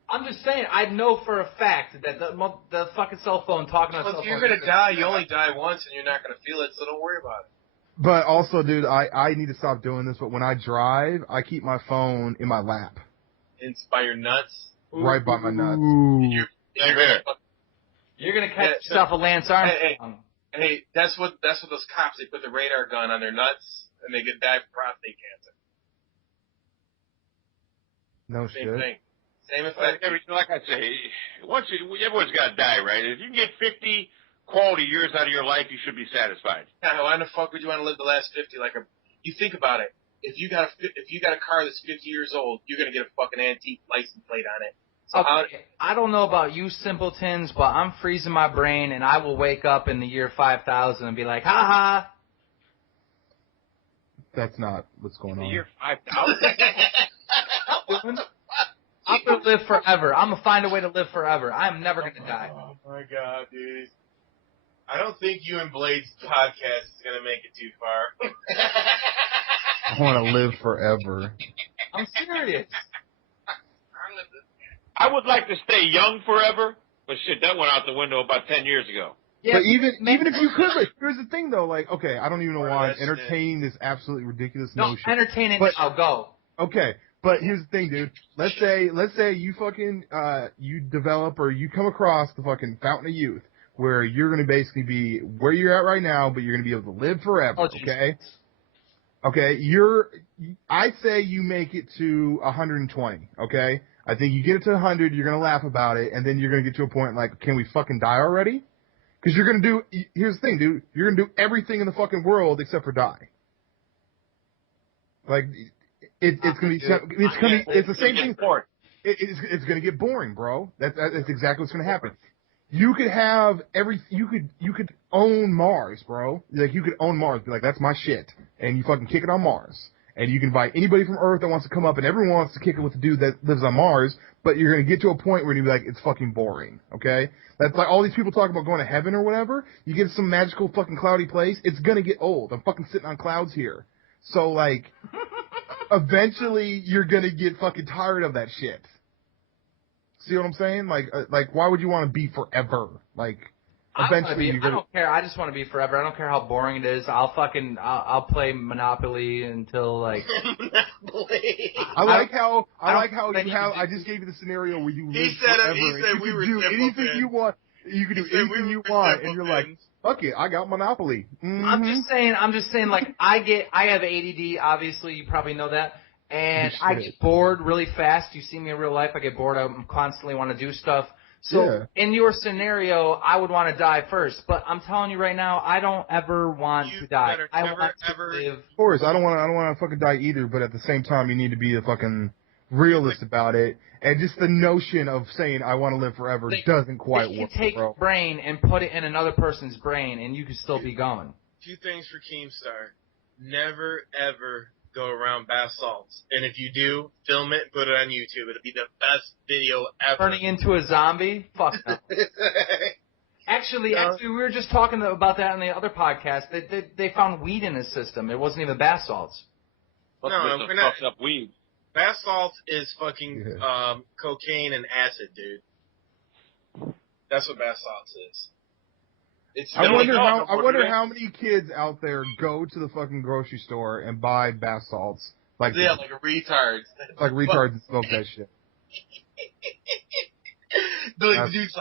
I'm just saying, I know for a fact that the fucking cell phone talking on cell phone... If you're going to die, you only die once and you're not going to feel it, so don't worry about it. But also, dude, I need to stop doing this, but when I drive, I keep my phone in my lap. It's by your nuts? Right by my nuts. You're going to catch yourself a Lance Armstrong. Hey, that's what those cops, they put the radar gun on their nuts and they get die from prostate cancer. No Same shit. thing. Same effect. Like I say, everyone's got to die, right? If you can get 50 quality years out of your life, you should be satisfied. Yeah, why the fuck would you want to live the last 50? You think about it. If you got a car that's 50 years old, you're gonna get a fucking antique license plate on it. So I don't know about you simpletons, but I'm freezing my brain, and I will wake up in the year 5000 and be like, ha ha. That's not what's going on. The year 5000. I'm gonna live forever. I'm gonna find a way to live forever. I'm never gonna die. Oh my god, dude. I don't think you and Blade's podcast is going to make it too far. I want to live forever. I'm serious. I would like to stay young forever, but shit, that went out the window about 10 years ago. Yeah, but even if you could, here's the thing though, okay, I don't even know why I'm entertaining this absolutely ridiculous notion. No, entertain it, I'll go. Okay, but here's the thing, dude. Let's say you fucking, you develop or you come across the fucking Fountain of Youth, where you're going to basically be where you're at right now, but you're going to be able to live forever, okay? Okay, I'd say you make it to 120, okay? I think you get it to 100, you're going to laugh about it, and then you're going to get to a point like, can we fucking die already? Because you're going to here's the thing, dude, you're going to do everything in the fucking world except for die. Like, it's going to be, it's the same thing. It's going to get boring, bro. That's exactly what's going to happen. You could have you could own Mars, bro. Like, you could own Mars. Be like, that's my shit. And you fucking kick it on Mars. And you can invite anybody from Earth that wants to come up, and everyone wants to kick it with the dude that lives on Mars, but you're going to get to a point where you're going to be like, it's fucking boring, okay? That's like all these people talk about going to heaven or whatever. You get some magical fucking cloudy place, it's going to get old. I'm fucking sitting on clouds here. So, like, eventually you're gonna get fucking tired of that shit. See what I'm saying? Like, why would you want to be forever? Like, eventually I don't care. I just want to be forever. I don't care how boring it is. I'll play Monopoly until like. Monopoly. I like how you have. I just gave you the scenario where you live forever. He said we were do anything you want. You can do anything you want, and you're like, fuck it, I got Monopoly. Mm-hmm. I'm just saying, like, I have ADD, obviously, you probably know that, and I get bored really fast. You see me in real life, I get bored, I constantly want to do stuff. So, in your scenario, I would want to die first, but I'm telling you right now, I don't ever want to die. I want to live. Of course, I don't want to fucking die either, but at the same time, you need to be a fucking realist about it. And just the notion of saying I want to live forever doesn't quite work, bro. You take your brain and put it in another person's brain, and you can still be going. Two things for Keemstar. Never, ever go around bath salts. And if you do, film it and put it on YouTube. It'll be the best video ever. Turning into a zombie? Fuck no. Actually, we were just talking about that on the other podcast. They found weed in his system. It wasn't even bath salts. No, we're not. Fucked up weed. Bath salts is fucking cocaine and acid, dude. That's what bath salts is. I wonder how many kids out there go to the fucking grocery store and buy bath salts. Like retards. Like retards and smoke that shit. Dude's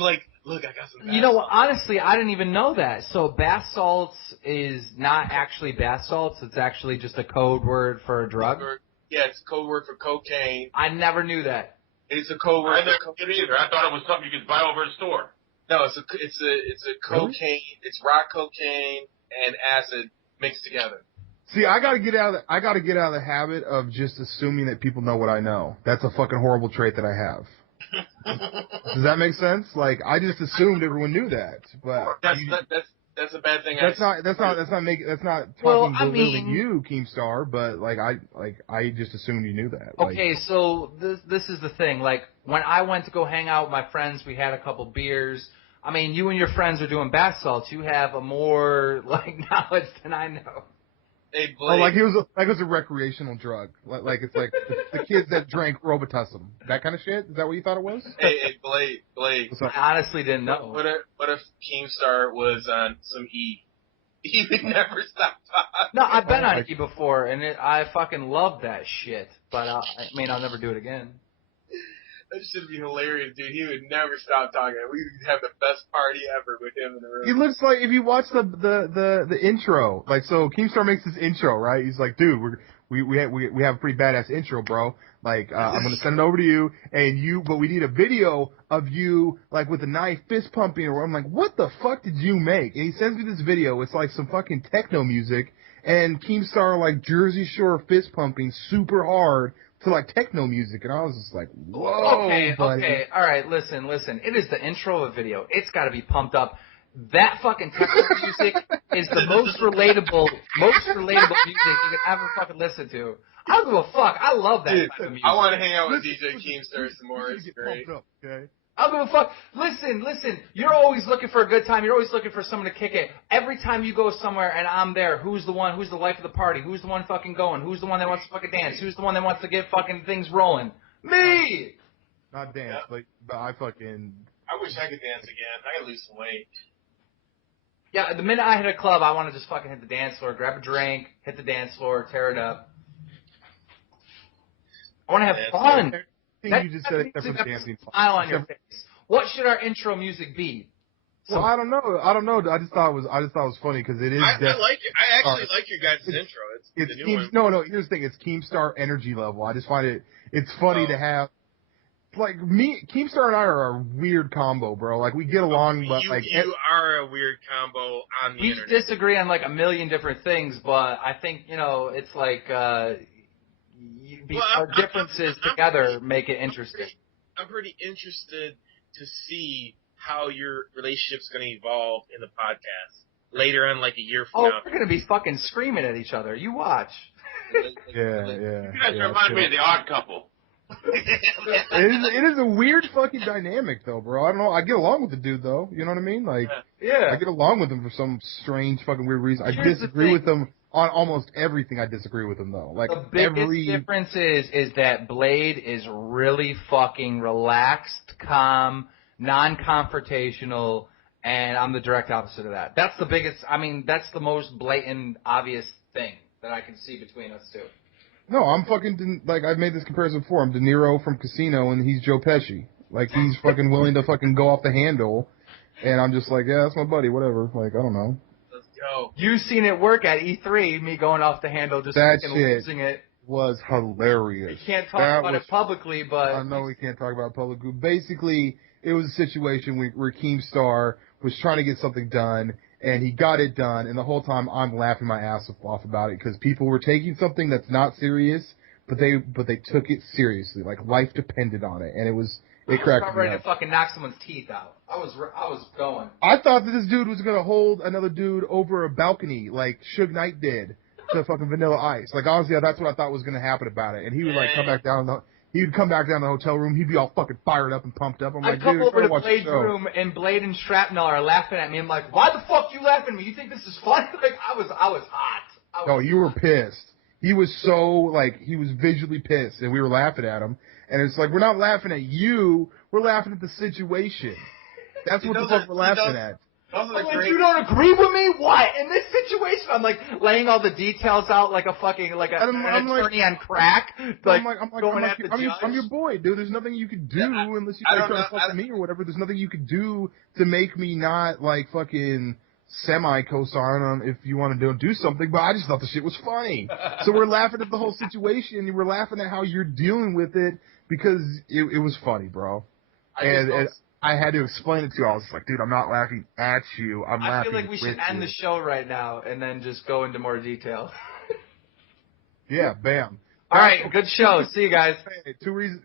like, look, I got some bath salts. You know what? Honestly, I didn't even know that. So bath salts is not actually bath salts. It's actually just a code word for a drug. Yeah, it's a code word for cocaine. I never knew that. It's a code word. I never did either. I thought it was something you could buy over in the store. No, it's a cocaine. Really? It's rock cocaine and acid mixed together. See, I gotta get out of the habit of just assuming that people know what I know. That's a fucking horrible trait that I have. Does that make sense? Like, I just assumed everyone knew that, but that's a bad thing. That's not talking belittling you, Keemstar, but I just assumed you knew that. Okay, so this is the thing. Like, when I went to go hang out with my friends, we had a couple beers. I mean, you and your friends are doing bath salts. You have a more knowledge than I know. Hey, Blake. Like it was a recreational drug. Like it's like the kids that drank Robitussin. That kind of shit? Is that what you thought it was? Hey, Blake. I honestly didn't know. What if Keemstar was on some E? He would never stop talking. No, I've been on E before, and I fucking love that shit. But I'll never do it again. That should be hilarious, dude. He would never stop talking. We would have the best party ever with him in the room. He looks like, if you watch the intro, like, so Keemstar makes this intro, right? He's like, dude, we have a pretty badass intro, bro. Like, I'm gonna send it over to you, but we need a video of you, like, with a knife fist pumping, or I'm like, what the fuck did you make? And he sends me this video. It's like some fucking techno music, and Keemstar, like, Jersey Shore fist pumping super hard to like techno music, and I was just like, whoa. Okay, all right, listen. It is the intro of a video. It's got to be pumped up. That fucking techno music is the most relatable music you could ever fucking listen to. I don't give a fuck. I love that type of music. I want to hang out with DJ Keemstar some more. It's great. Okay. I don't give a fuck. Listen. You're always looking for a good time. You're always looking for someone to kick it. Every time you go somewhere and I'm there, who's the life of the party? Who's the one fucking going? Who's the one that wants to fucking dance? Who's the one that wants to get fucking things rolling? Me! Not dance, but I fucking... I wish I could dance again. I gotta lose some weight. Yeah, the minute I hit a club, I want to just fucking hit the dance floor, grab a drink, hit the dance floor, tear it up. I want to have fun. You just said except for dancing. Smile on your face. What should our intro music be? Well, I don't know. I just thought it was funny because it is. I like it. I actually like your guys' intro. It's the new one. No. Here's the thing. It's Keemstar energy level. I just find it's funny to have. Like Keemstar and I are a weird combo, bro. Like we get along, but you are a weird combo on the internet. We disagree on like a million different things, but I think it's like our differences together make it interesting. I'm pretty interested to see how your relationship's going to evolve in the podcast later on, like a year from now. We're going to be fucking screaming at each other. You watch. Yeah. You guys remind me of the Odd Couple. It is a weird fucking dynamic, though, bro. I don't know. I get along with the dude, though. You know what I mean? Like, yeah. I get along with him for some strange fucking weird reason. I disagree with him On almost everything, I disagree with him though. Like the biggest difference is that Blade is really fucking relaxed, calm, non-confrontational, and I'm the direct opposite of that. That's the biggest. I mean, that's the most blatant, obvious thing that I can see between us two. No, I'm fucking like I've made this comparison before. I'm De Niro from Casino, and he's Joe Pesci. Like he's fucking willing to fucking go off the handle, and I'm just like, yeah, that's my buddy, whatever. Like I don't know. You seen it work at E3, me going off the handle, just fucking losing it. Was hilarious. We can't talk about it publicly, but... I know we can't talk about it publicly. Basically, it was a situation where Keemstar was trying to get something done, and he got it done, and the whole time I'm laughing my ass off about it, because people were taking something that's not serious, but they took it seriously. Like, life depended on it, and it cracked me up. I was ready to fucking knock someone's teeth out. I was going. I thought that this dude was going to hold another dude over a balcony like Suge Knight did to fucking Vanilla Ice. Like, honestly, that's what I thought was going to happen about it. And he would, like, come back down the hotel room. He'd be all fucking fired up and pumped up. I'm like, dude, I come over to Blade's room, and Blade and Shrapnel are laughing at me. I'm like, why the fuck you laughing at me? You think this is funny? Like, I was hot. No, you were pissed. He was so, like, he was visually pissed, and we were laughing at him. And it's like, we're not laughing at you. We're laughing at the situation. That's what the fuck we're laughing at. I'm like, you don't agree with me? What? In this situation, I'm like laying all the details out like a fucking an attorney on crack. I'm your boy, dude. There's nothing you could do unless you try to fuck me or whatever. There's nothing you could do to make me not like fucking semi-co-sign on if you want to do something. But I just thought the shit was funny. So we're laughing at the whole situation, and we're laughing at how you're dealing with it because it was funny, bro. And I had to explain it to you. I was like, dude, I'm not laughing at you. I'm laughing with you. I feel like we should end the show right now and then just go into more detail. Yeah, bam. All right, good show. See you guys. Hey, two reasons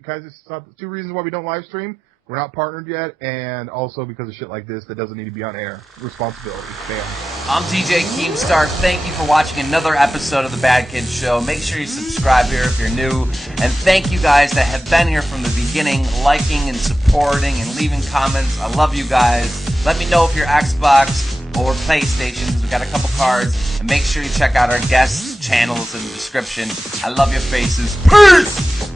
why we don't live stream. We're not partnered yet, and also because of shit like this that doesn't need to be on air. Responsibility. Bam. I'm DJ Keemstar. Thank you for watching another episode of The Bad Kids Show. Make sure you subscribe here if you're new. And thank you guys that have been here from the beginning, liking and supporting and leaving comments. I love you guys. Let me know if you're Xbox or PlayStation, because we got a couple cards. And make sure you check out our guest channels in the description. I love your faces. Peace!